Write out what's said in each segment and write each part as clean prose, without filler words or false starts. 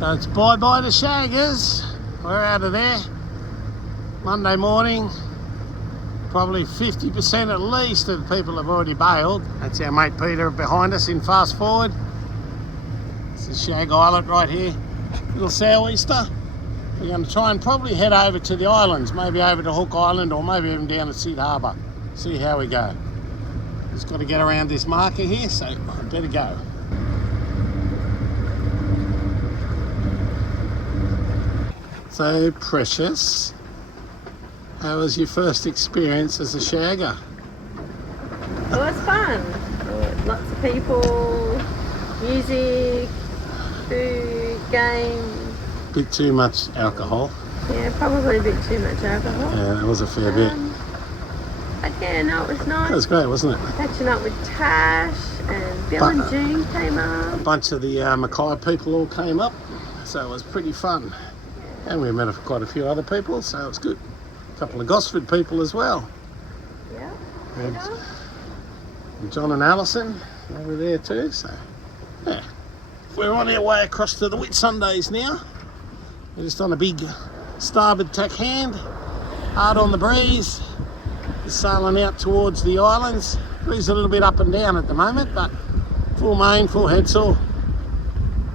So it's bye-bye to Shaggers. We're out of there. Monday morning, probably 50% at least of the people have already bailed. That's our mate Peter behind us in fast forward. This is Shag Island right here. Little sou'easter. We're going to try and probably head over to the islands, maybe over to Hook Island or maybe even down to Sid Harbour. See how we go. Just got to get around this marker here, so I better go. So Precious, how was your first experience as a shagger? It was fun. Lots of people, music, food, games. Bit too much alcohol. Yeah, probably a bit too much alcohol. Yeah, that was a fair bit. But yeah, no, it was nice. That was great, wasn't it? Catching up with Tash and Bill and June came up. A bunch of the Mackay people all came up, so it was pretty fun. And we met quite a few other people, so it was good. A couple of Gosford people as well. Yeah. And John and Alison over there too, so yeah. We're on our way across to the Whitsundays now. We're just on a big starboard tack hand, hard on the breeze. Just sailing out towards the islands. Breeze a little bit up and down at the moment, but full main, full headsail.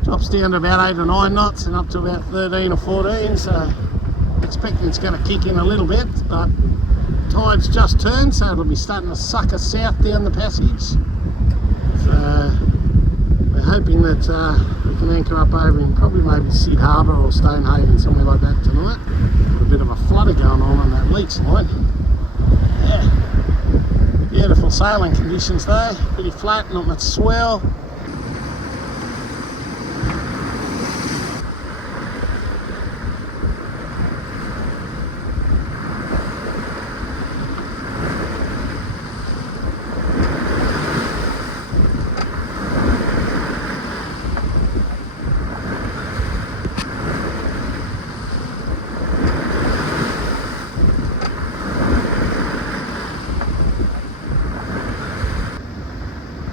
Drops down to about 8 or 9 knots and up to about 13 or 14, so expecting it's going to kick in a little bit, but tide's just turned, so it'll be starting to suck us south down the passage. So we're hoping that we can anchor up over in probably maybe Sid Harbour or Stonehaven, somewhere like that tonight. Got a bit of a flutter going on that Leach line. Yeah, beautiful sailing conditions though, pretty flat, not much swell.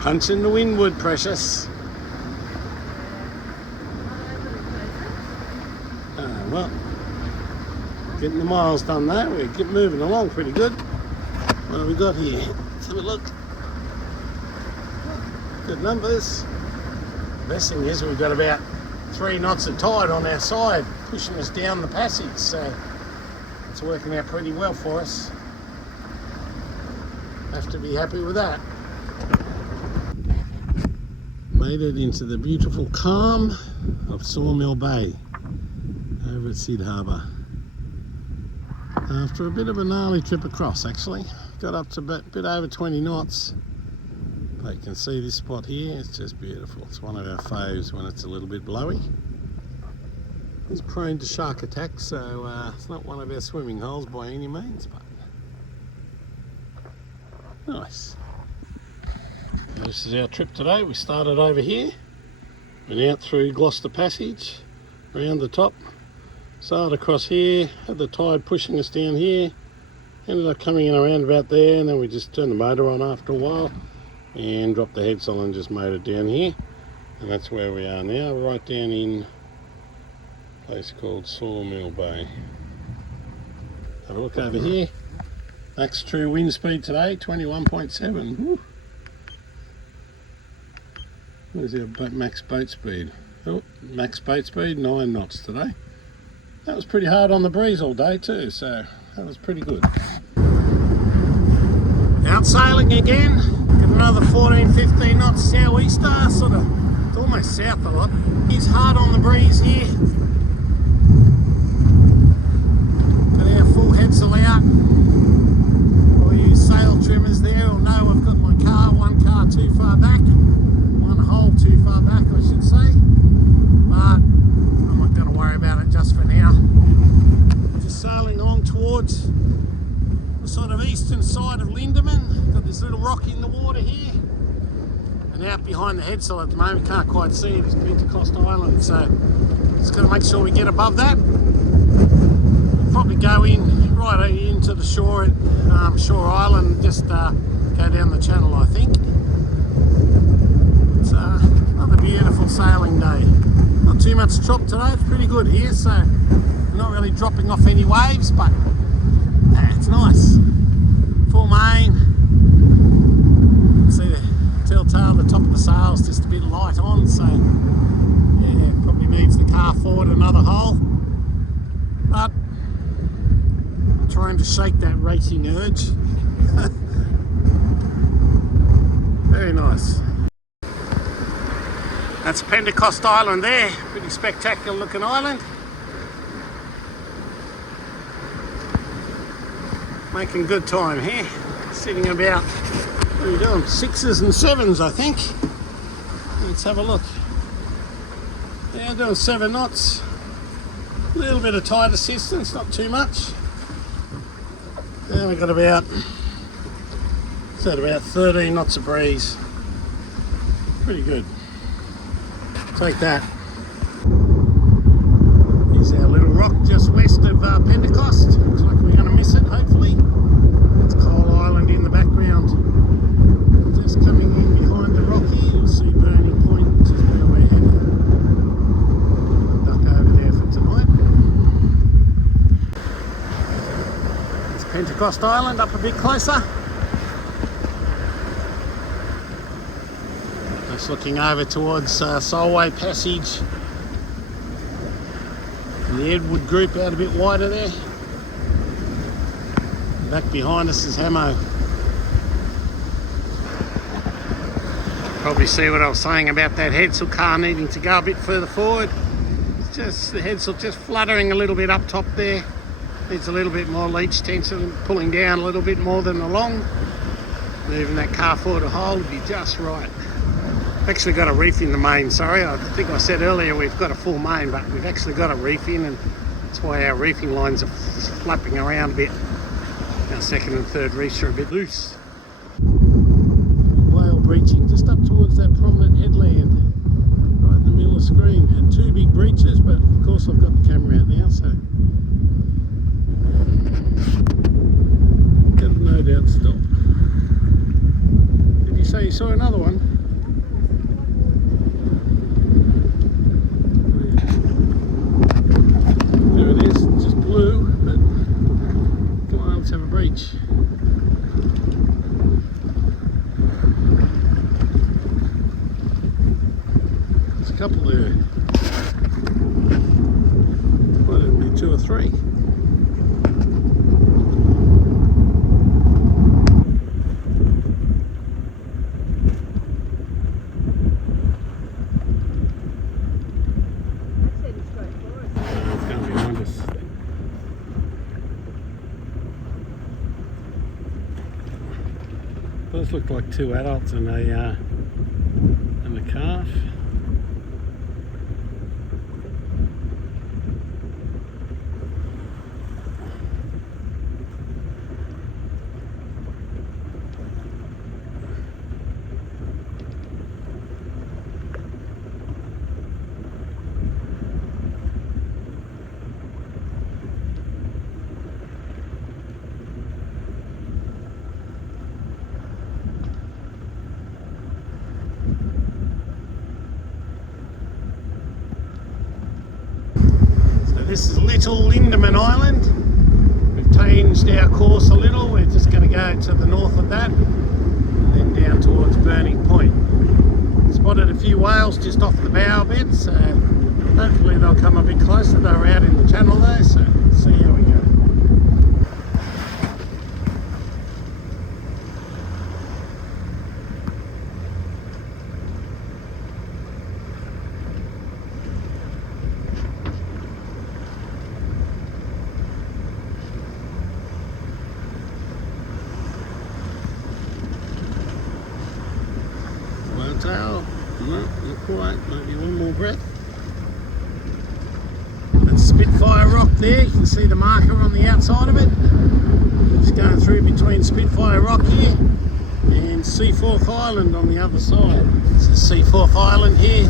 Punching the windward, Precious. Well, getting the miles done there. We're moving along pretty good. What have we got here? Let's have a look. Good numbers. The best thing is we've got about 3 knots of tide on our side, pushing us down the passage, so it's working out pretty well for us. Have to be happy with that. Made it into the beautiful calm of Sawmill Bay over at Sid Harbour. After a bit of a gnarly trip across, actually. Got up to a bit over 20 knots. But you can see this spot here, it's just beautiful. It's one of our faves when it's a little bit blowy. It's prone to shark attacks, so it's not one of our swimming holes by any means, but nice. This is our trip today. We started over here, went out through Gloucester Passage, round the top, sailed across here, had the tide pushing us down here, ended up coming in around about there, and then we just turned the motor on after a while and dropped the headsail and just made it down here. And that's where we are now, right down in a place called Sawmill Bay. Have a look over here. Max true wind speed today, 21.7. Woo. Where's our max boat speed? Oh, max boat speed, 9 knots today. That was pretty hard on the breeze all day too, so that was pretty good. Out sailing again, got another 14-15 knots sou'easter, sort of, it's almost south a lot. It's hard on the breeze here. Got our full headsail out. All you sail trimmers there will know I've got my car, one car too far back. Hole too far back, I should say, but I'm not going to worry about it just for now. Just sailing along towards the sort of eastern side of Lindeman. Got this little rock in the water here, and out behind the headsail at the moment, can't quite see it, is Pentecost Island, so just got to make sure we get above that. Probably go in right into the shore at Shore Island, just go down the channel, I think. It's another beautiful sailing day. Not too much chop today, it's pretty good here, so we're not really dropping off any waves, but it's nice. Full main. See the telltale, the top of the sail's just a bit light on, so yeah, probably needs the car forward another hole. But I'm trying to shake that racing urge. Very nice. That's Pentecost Island there, pretty spectacular looking island. Making good time here, sitting about, what are you doing, 6s and 7s I think. Let's have a look. Yeah, doing 7 knots. A little bit of tide assistance, not too much. And we've got about 13 knots of breeze. Pretty good. Take that. Here's our little rock just west of Pentecost. Looks like we're going to miss it, hopefully. That's Coal Island in the background. Just coming in behind the rock here, you'll see Burning Point, which is where we're heading. Duck over there for tonight. It's Pentecost Island, up a bit closer. Just looking over towards Solway Passage. And the Edward Group out a bit wider there. Back behind us is Hamo. Probably see what I was saying about that headsail car needing to go a bit further forward. It's just the headsail just fluttering a little bit up top there. Needs a little bit more leech tension, pulling down a little bit more than along. Moving that car forward a hole would be just right. Actually got a reef in the main, sorry. I think I said earlier we've got a full main, but we've actually got a reef in, and that's why our reefing lines are flapping around a bit. Our second and third reefs are a bit loose. Whale breaching just up towards that prominent headland, right in the middle of the screen. Had 2 big breaches, but of course I've got the camera out now, so it'll no doubt stop. Did you say you saw another one? There it is, it's just blue, but come on, let's have a breach. There's a couple there. Well, it'll be 2 or 3. Those look like 2 adults and a calf. This is Little Lindeman Island. We've changed our course a little. We're just going to go to the north of that and then down towards Burning Point. Spotted a few whales just off the bow a bit, so hopefully they'll come a bit closer. They were out in the channel though, so let's see how we go. Tail. No, not quite. Maybe one more breath. That's Spitfire Rock there. You can see the marker on the outside of it. Just going through between Spitfire Rock here and Seaforth Island on the other side. This is Seaforth Island here.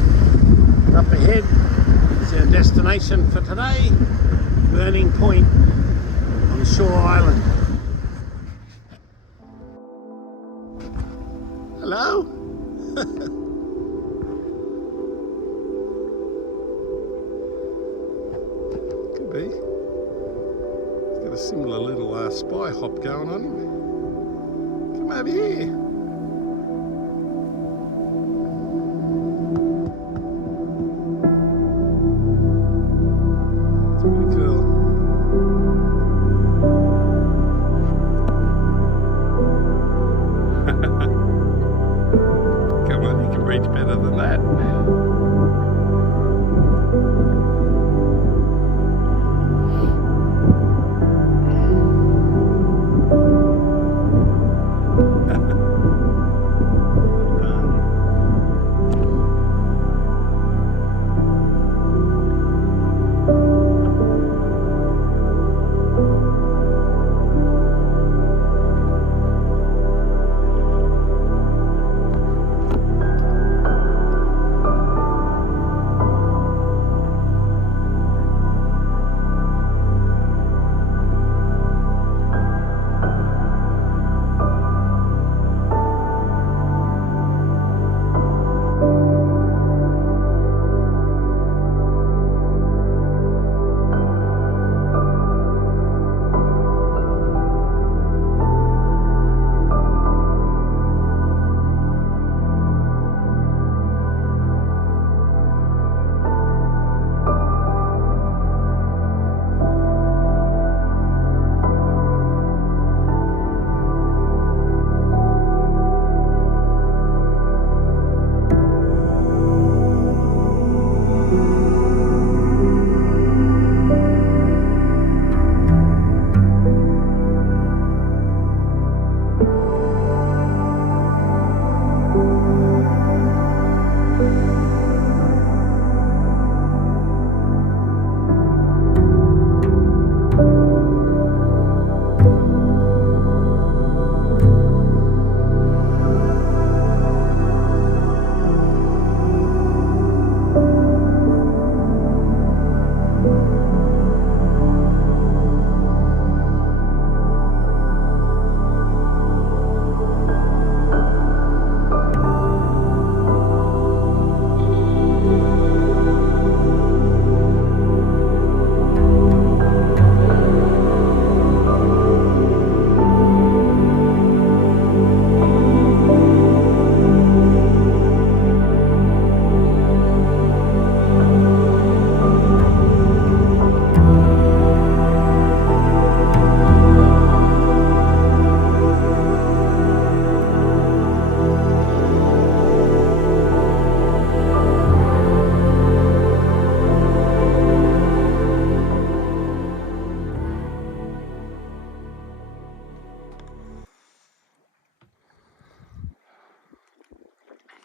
Up ahead is our destination for today, Burning Point on Shore Island. Hello? spy hop going on him. Come over here. It's pretty cool. Come on, you can reach better than that.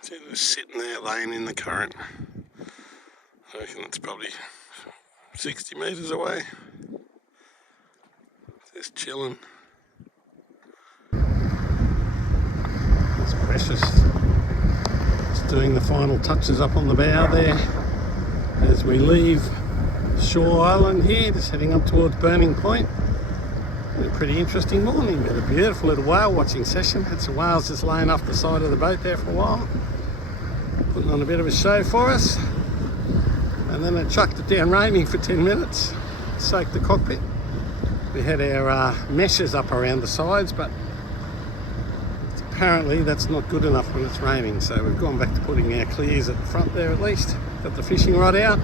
See, they're sitting there laying in the current. I reckon it's probably 60 metres away. Just chilling. It's precious. It's doing the final touches up on the bow there as we leave Shore Island here, just heading up towards Burning Point. A pretty interesting morning. We had a beautiful little whale watching session. Had some whales just laying off the side of the boat there for a while, putting on a bit of a show for us. And then it chucked it down raining for 10 minutes, soaked the cockpit. We had our meshes up around the sides, but apparently that's not good enough when it's raining. So we've gone back to putting our clears at the front there at least. Got the fishing rod out.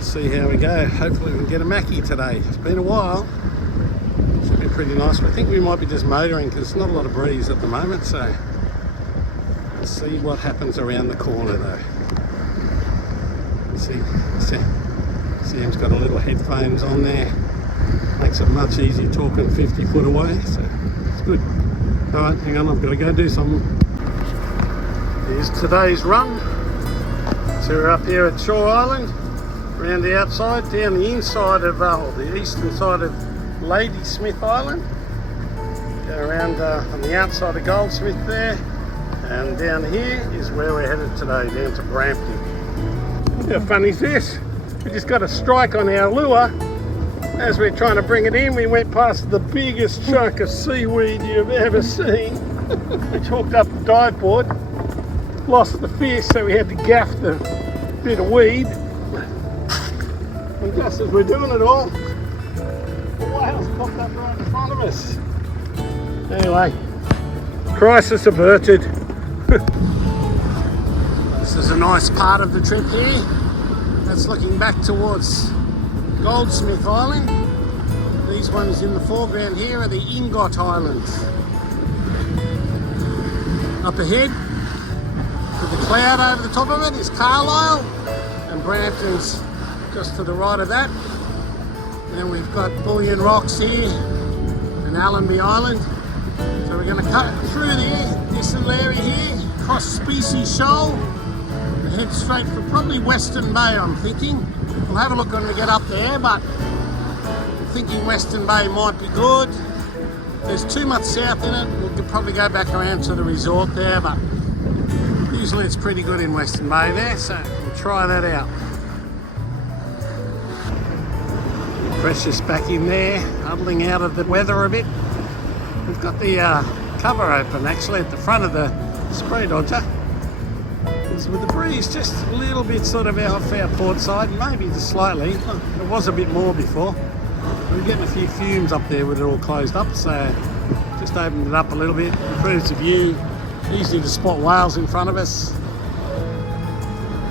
See how we go. Hopefully we can get a mackie today. It's been a while. Should be pretty nice. But I think we might be just motoring because there's not a lot of breeze at the moment. So let's see what happens around the corner though. See, Sam's got a little headphones on there. Makes it much easier talking 50 foot away. So it's good. Alright, hang on, I've got to go do something. Here's today's run. So we're up here at Shore Island, around the outside, down the inside of, the eastern side of Ladysmith Island. Go around on the outside of Goldsmith there. And down here is where we're headed today, down to Brampton. How funny is this? We just got a strike on our lure. As we're trying to bring it in, we went past the biggest chunk of seaweed you've ever seen. Which hooked up the dive board. Lost the fish, so we had to gaff the bit of weed. And just as we're doing it all, away hell's popped up right in front of us? Anyway, crisis averted. This is a nice part of the trip here. That's looking back towards Goldsmith Island. These ones in the foreground here are the Ingot Islands. Up ahead, with the cloud over the top of it, is Carlisle, and Brampton's just to the right of that. Then we've got Bullion Rocks here and Allenby Island. So we're going to cut through this little area here, cross Species Shoal, and head straight for probably Western Bay, I'm thinking. We'll have a look when we get up there, but I'm thinking Western Bay might be good. If there's too much south in it, we could probably go back around to the resort there, but usually it's pretty good in Western Bay there, so we'll try that out. Precious back in there, huddling out of the weather a bit. We've got the cover open actually at the front of the spray dodger. Because with the breeze just a little bit sort of off our port side, maybe just slightly. It was a bit more before. We're getting a few fumes up there with it all closed up, so just opened it up a little bit, improves the view. Easy to spot whales in front of us.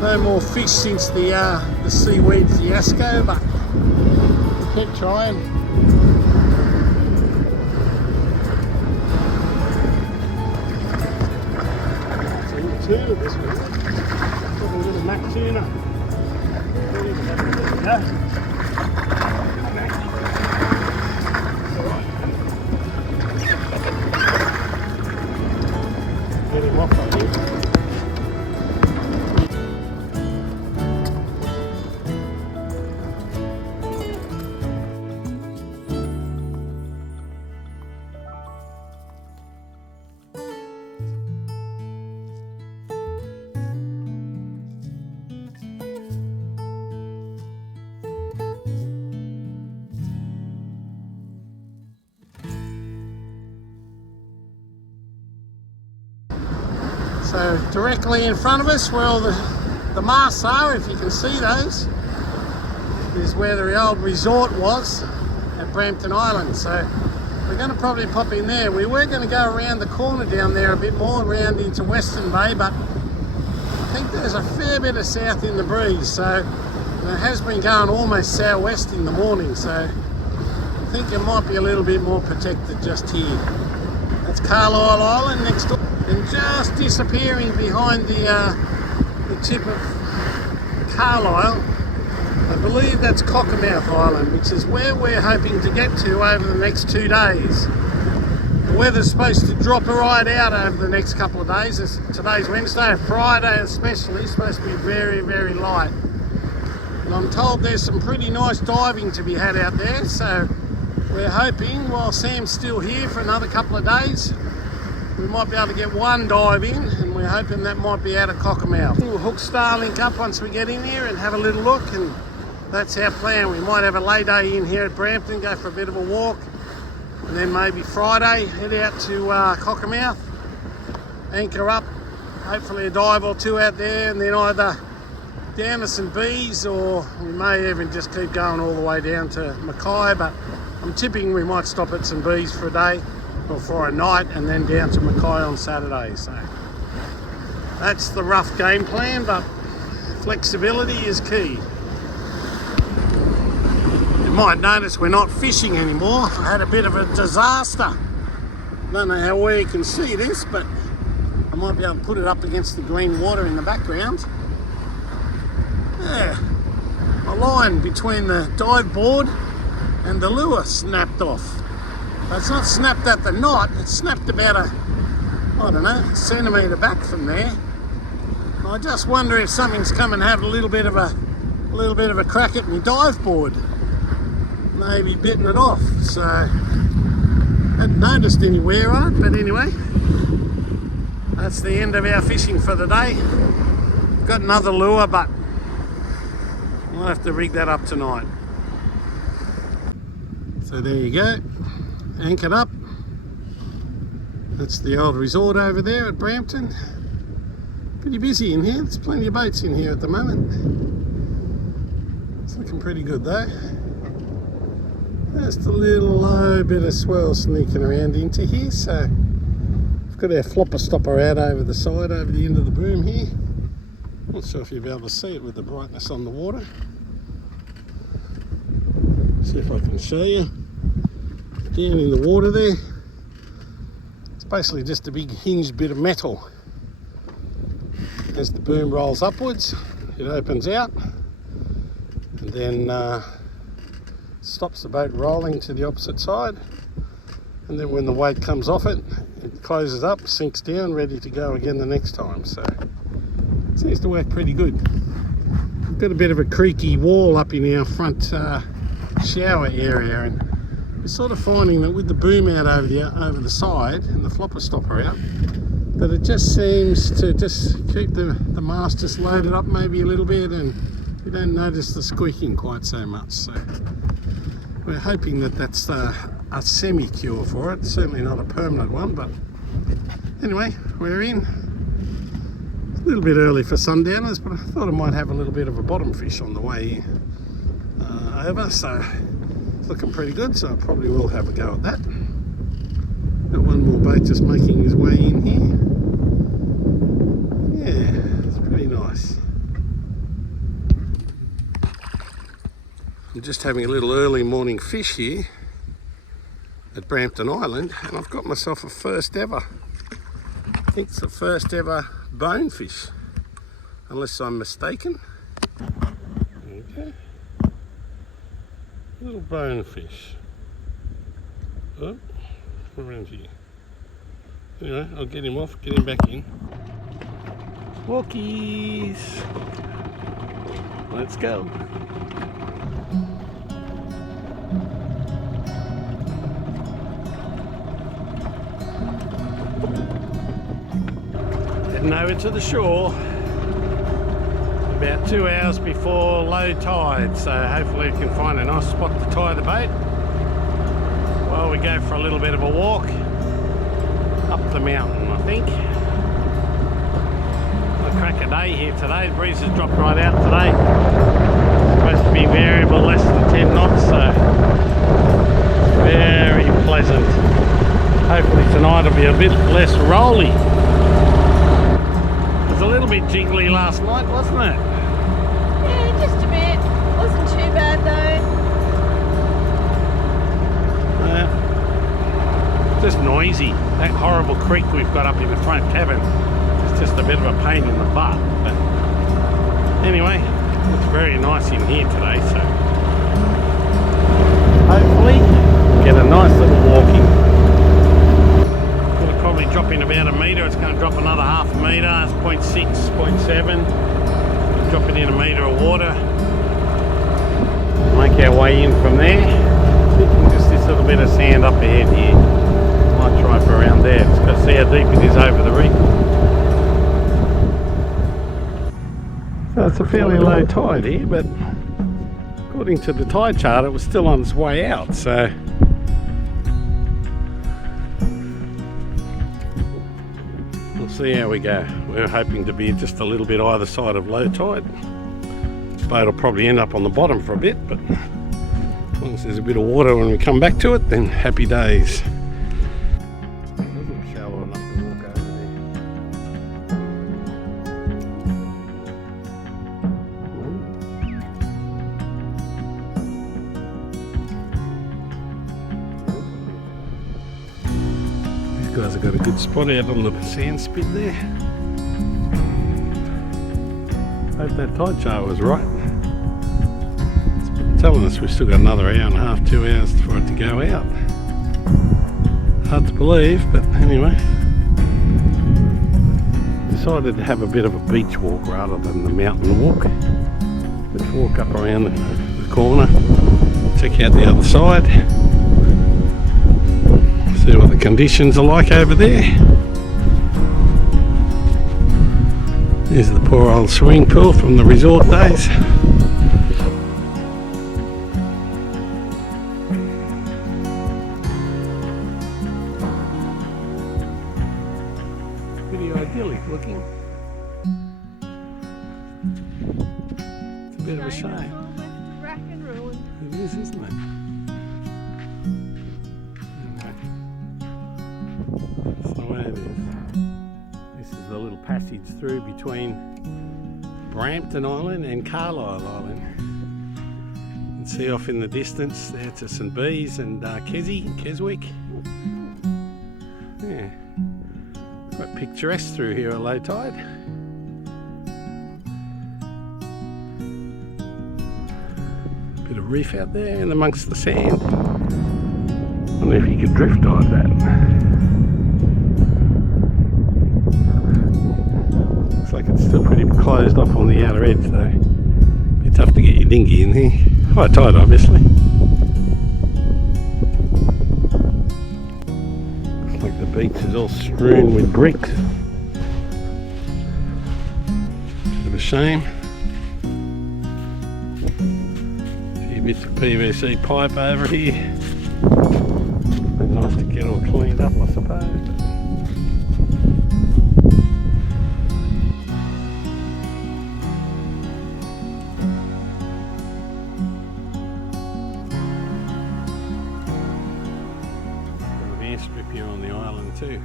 No more fish since the seaweed fiasco, but we keep trying. Tuna this week. Got a little mac tuna. Yeah. Get him off, I think. So directly in front of us, where all the masts are, if you can see those, is where the old resort was at Brampton Island. So we're going to probably pop in there. We were going to go around the corner down there a bit more, around into Western Bay, but I think there's a fair bit of south in the breeze. So it has been going almost southwest in the morning. So I think it might be a little bit more protected just here. That's Carlisle Island next door. And just disappearing behind the tip of Carlisle, I believe that's Cockermouth Island, which is where we're hoping to get to over the next 2 days. The weather's supposed to drop right out over the next couple of days. Today's Wednesday, Friday especially, supposed to be very, very light. And I'm told there's some pretty nice diving to be had out there, so we're hoping, while Sam's still here for another couple of days, we might be able to get one dive in, and we're hoping that might be out of Cockermouth. We'll hook Starlink up once we get in here and have a little look, and that's our plan. We might have a lay day in here at Brampton, go for a bit of a walk, and then maybe Friday head out to Cockermouth, anchor up, hopefully a dive or two out there, and then either down to St Bees, or we may even just keep going all the way down to Mackay, but I'm tipping we might stop at St Bees for a day, or for a night, and then down to Mackay on Saturday. So that's the rough game plan, but flexibility is key. You might notice we're not fishing anymore. I had a bit of a disaster. Don't know how well you can see this, but I might be able to put it up against the green water in the background. Yeah, a line between the dive board and the lure snapped off. But it's not snapped at the knot, it's snapped about a centimetre back from there. I just wonder if something's come and had a little bit of a crack at my dive board. Maybe bitten it off, so I hadn't noticed anywhere on it, but anyway, that's the end of our fishing for the day. Got another lure, but we'll have to rig that up tonight. So there you go. Anchored up. That's the old resort over there at Brampton. Pretty busy in here. There's plenty of boats in here at the moment. It's looking pretty good though. Just a little low bit of swell sneaking around into here, so we've got our flopper stopper out over the side, over the end of the boom here. Not sure if you'll be able to see it with the brightness on the water. See if I can show you. Down in the water there, it's basically just a big hinged bit of metal. As the boom rolls upwards, it opens out and then stops the boat rolling to the opposite side, and then when the weight comes off it, it closes up, sinks down, ready to go again the next time. So it seems to work pretty good. We've got a bit of a creaky wall up in our front shower area, and we're sort of finding that with the boom out over the side and the flopper stopper out, that it just seems to just keep the mast just loaded up maybe a little bit, and we don't notice the squeaking quite so much. So we're hoping that that's a semi-cure for it. Certainly not a permanent one, but anyway, we're in. It's a little bit early for sundowners, but I thought I might have a little bit of a bottom fish on the way over, so it's looking pretty good, so I probably will have a go at that. Got one more boat just making his way in here. Yeah, it's pretty nice. I'm just having a little early morning fish here at Brampton Island, and I've got myself a first ever. I think it's the first ever bonefish, unless I'm mistaken. Okay. Little bonefish. Oh, around here. Anyway, I'll get him off, get him back in. Walkies! Let's go. Heading over to the shore about 2 hours before low tide, so hopefully we can find a nice spot to tie the boat while we go for a little bit of a walk up the mountain. I think a crack of day here today. The breeze has dropped right out today. It's supposed to be variable, less than 10 knots, so very pleasant. Hopefully tonight will be a bit less rolly. It was a little bit jiggly last night, wasn't it? Yeah, just a bit. Wasn't too bad though. Just noisy. That horrible creek we've got up in the front cabin is just a bit of a pain in the butt. But anyway, it's very nice in here today, so hopefully get a nice little walking. It'll probably drop in about a metre. It's going to drop another half a metre. It's 0.6, 0.7. Dropping in a metre of water. Make our way in from there. Just this little bit of sand up ahead here. Might try for around there. Just got to see how deep it is over the reef. So it's a fairly low tide here, but according to the tide chart it was still on its way out, so we'll see how we go. We're hoping to be just a little bit either side of low tide. The boat will probably end up on the bottom for a bit, but as long as there's a bit of water when we come back to it, then happy days. Doesn't shallow enough to walk over there. These guys have got a good spot out on the sand spit there. Hope that tide chart was right. It's telling us we've still got another hour and a half, 2 hours for it to go out. Hard to believe, but anyway. Decided to have a bit of a beach walk rather than the mountain walk. Let's walk up around the corner, check out the other side, see what the conditions are like over there. There's the poor old swimming pool from the resort days. Pretty idyllic looking. It's a bit of a shame. Rack and ruin. It is, isn't it? passage through between Brampton Island and Carlisle Island. You can see off in the distance there to St Bees and Keswick. Yeah, quite picturesque through here at low tide. Bit of reef out there in amongst the sand. I wonder if you could drift dive that. Looks like it's still pretty closed off on the outer edge though. Be tough to get your dinghy in here. High tide obviously. Looks like the beach is all strewn with bricks. Bit of a shame. A few bits of PVC pipe over here. Nice to get all cleaned up, I suppose. Airstrip here on the island too.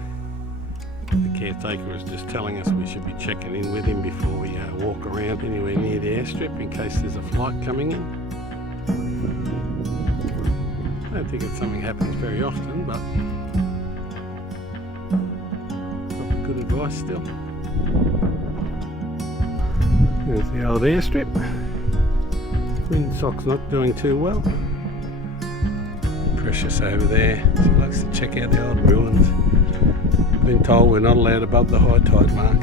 The caretaker was just telling us we should be checking in with him before we walk around anywhere near the airstrip in case there's a flight coming in. I don't think it's something that happens very often, but probably good advice still. There's the old airstrip. Windsock's not doing too well. Precious over there. She likes to check out the old ruins. Been told we're not allowed above the high tide mark.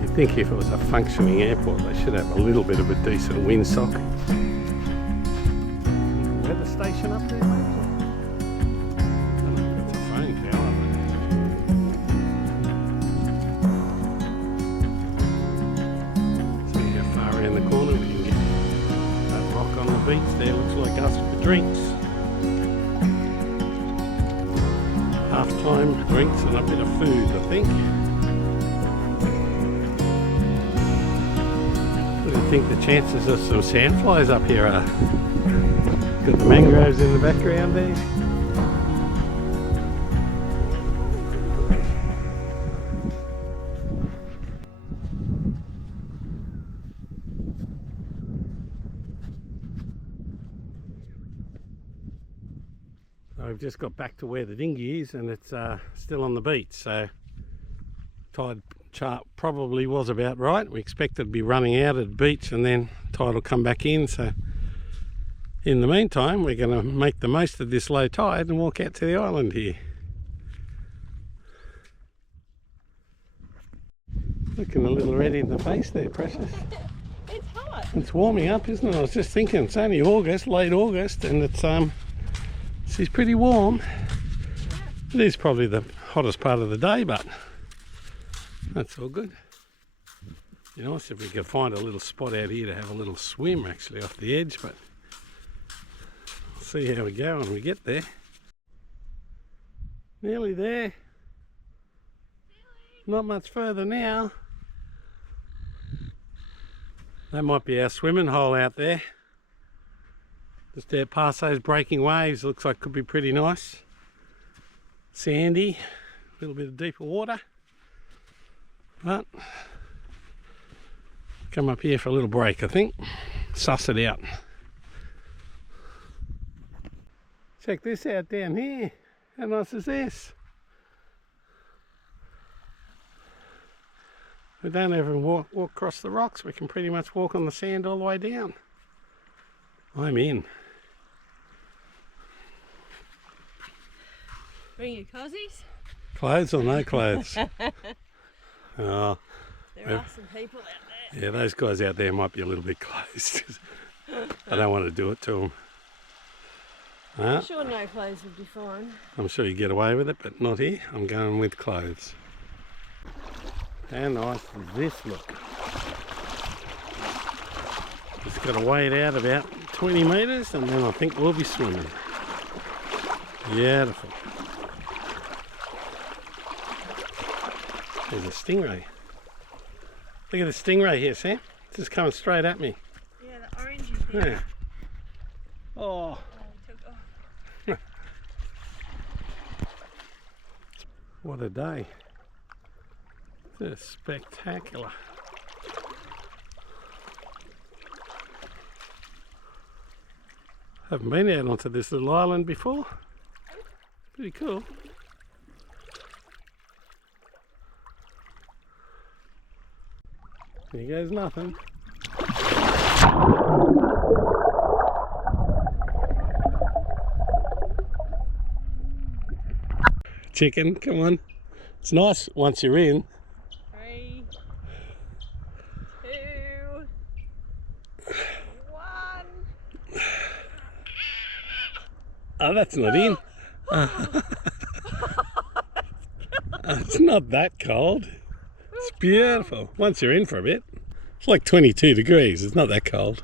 You'd think if it was a functioning airport they should have a little bit of a decent windsock. Weather station up there maybe? Beach there looks like us for drinks. Half-time drinks and a bit of food, I think. What do you think the chances of some sandflies up here are? Got the mangroves in the background there. We've just got back to where the dinghy is and it's still on the beach, so tide chart probably was about right. We expected to be running out at the beach and then tide will come back in, so in the meantime we're going to make the most of this low tide and walk out to the island here. Looking a little red in the face there, Precious. It's hot. It's warming up, isn't it? I was just thinking it's only August, late August, and it's she's pretty warm. It is probably the hottest part of the day, but that's all good. You know, if we could find a little spot out here to have a little swim actually off the edge, but we'll see how we go when we get there. Nearly there. Not much further now. That might be our swimming hole out there. Just out past those breaking waves, looks like could be pretty nice. Sandy, a little bit of deeper water. But come up here for a little break, I think. Suss it out. Check this out down here. How nice is this? We don't even walk across the rocks. We can pretty much walk on the sand all the way down. I'm in. Bring your cozies? Clothes or no clothes? Oh, There are some people out there. yeah, those guys out there might be a little bit closed. I don't want to do it to them. I'm sure no clothes would be fine. I'm sure you get away with it, but not here. I'm going with clothes. How nice does this look? Just got to wade out about 20 metres and then I think we'll be swimming. Beautiful. There's a stingray. Look at the stingray here, Sam. Just coming straight at me. Yeah, the orangey thing. Yeah. Oh. Oh, he took off. What a day. This is spectacular. Haven't been out onto this little island before. Pretty cool. Here goes nothing. Chicken, come on. It's nice once you're in. 3, 2, 1. Oh, that's not in. It's not that cold. It's beautiful. Once you're in for a bit. It's like 22 degrees. It's not that cold.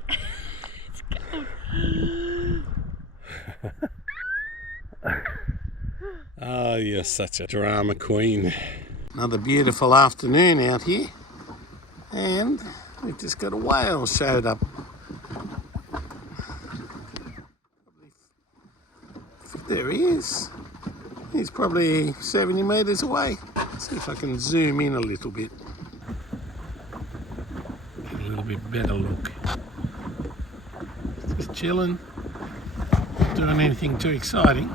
It's cold. Oh, you're such a drama queen. Another beautiful afternoon out here. And we've just got a whale showed up. There he is. He's probably 70 metres away. Let's see if I can zoom in a little bit. Get a little bit better look. Just chilling. Not doing anything too exciting.